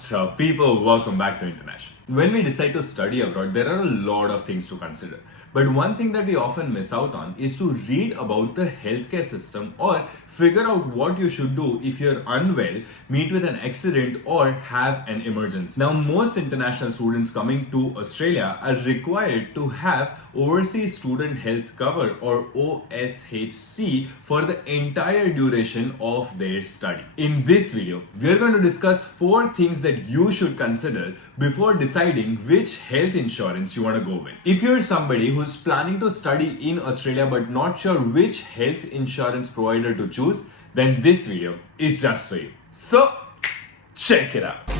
What's up, people? Welcome back to International. When we decide to study abroad, there are a lot of things to consider. But one thing that we often miss out on is to read about the healthcare system or figure out what you should do if you're unwell, meet with an accident, or have an emergency. Now, most international students coming to Australia are required to have Overseas Student Health Cover or OSHC for the entire duration of their study. In this video, we're going to discuss 4 things that you should consider before deciding which health insurance you want to go with. If you're somebody who's planning to study in Australia but not sure which health insurance provider to choose, then this video is just for you. So, check it out.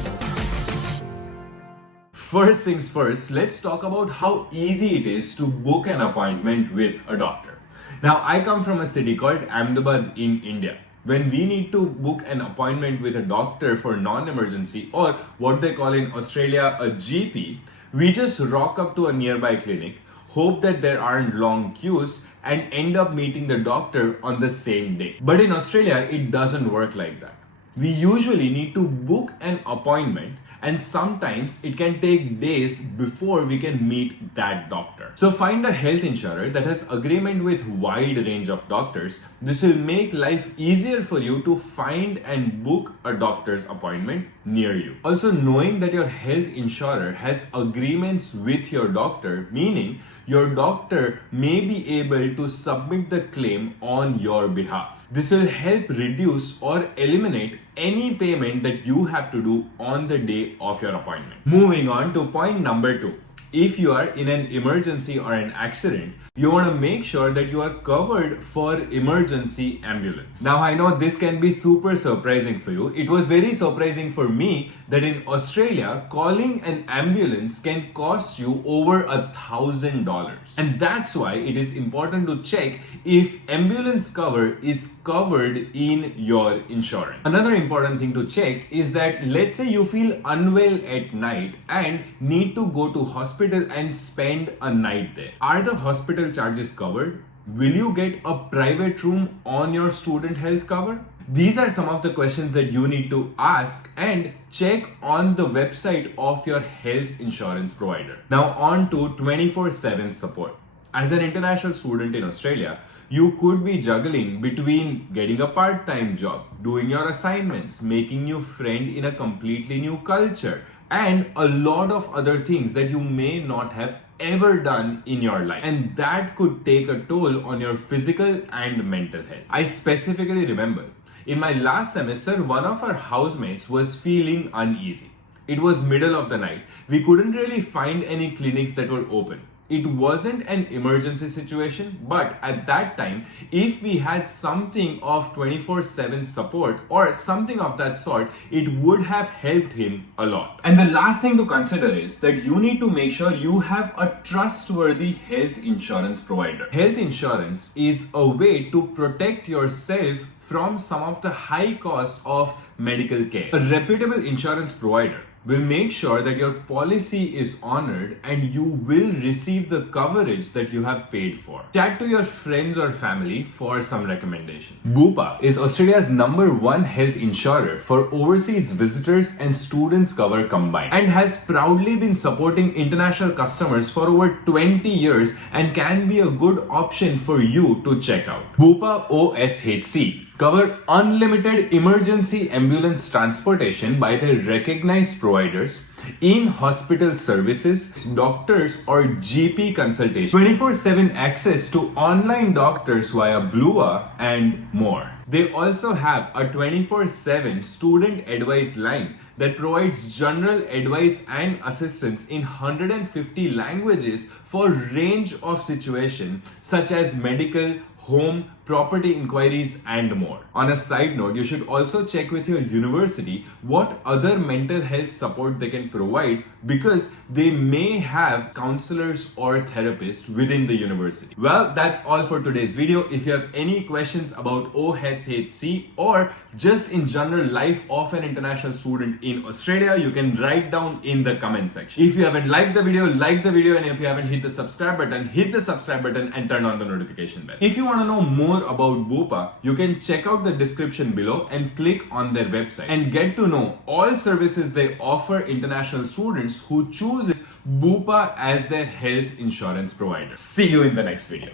First things first, let's talk about how easy it is to book an appointment with a doctor. Now, I come from a city called Ahmedabad in India. When we need to book an appointment with a doctor for non-emergency or what they call in Australia a GP, we just rock up to a nearby clinic, hope that there aren't long queues, and end up meeting the doctor on the same day. But in Australia, it doesn't work like that. We usually need to book an appointment, and sometimes it can take days before we can meet that doctor. So find a health insurer that has agreement with wide range of doctors. This will make life easier for you to find and book a doctor's appointment near you. Also, knowing that your health insurer has agreements with your doctor, meaning your doctor may be able to submit the claim on your behalf. This will help reduce or eliminate any payment that you have to do on the day of your appointment. Moving on to point number 2. If you are in an emergency or an accident, you want to make sure that you are covered for emergency ambulance. Now, I know this can be super surprising for you. It was very surprising for me that in Australia, calling an ambulance can cost you over $1,000. And that's why it is important to check if ambulance cover is covered in your insurance. Another important thing to check is that let's say you feel unwell at night and need to go to hospital and spend a night there. Are the hospital charges covered? Will you get a private room on your student health cover? These are some of the questions that you need to ask and check on the website of your health insurance provider. Now on to 24/7 support. As an international student in Australia, you could be juggling between getting a part-time job, doing your assignments, making new friends in a completely new culture, and a lot of other things that you may not have ever done in your life. And that could take a toll on your physical and mental health. I specifically remember in my last semester, one of our housemates was feeling uneasy. It was middle of the night. We couldn't really find any clinics that were open. It wasn't an emergency situation, but at that time, if we had something of 24/7 support or something of that sort, it would have helped him a lot. And the last thing to consider is that you need to make sure you have a trustworthy health insurance provider. Health insurance is a way to protect yourself from some of the high costs of medical care. A reputable insurance provider will make sure that your policy is honored and you will receive the coverage that you have paid for. Chat to your friends or family for some recommendation. Bupa is Australia's #1 health insurer for overseas visitors and students cover combined, and has proudly been supporting international customers for over 20 years and can be a good option for you to check out. Bupa OSHC cover unlimited emergency ambulance transportation by their recognized providers in hospital services, doctors or GP consultation, 24/7 access to online doctors via Blua, and more. They also have a 24/7 student advice line that provides general advice and assistance in 150 languages for range of situations such as medical, home, property inquiries, and more. On a side note, you should also check with your university what other mental health support they can provide, because they may have counselors or therapists within the university. Well, that's all for today's video. If you have any questions about OSHC or just in general life of an international student in Australia, you can write down in the comment section. If you haven't liked the video, like the video, and if you haven't hit the subscribe button, hit the subscribe button and turn on the notification bell. If you want to know more more about Bupa, you can check out the description below and click on their website and get to know all services they offer international students who choose Bupa as their health insurance provider. See you in the next video.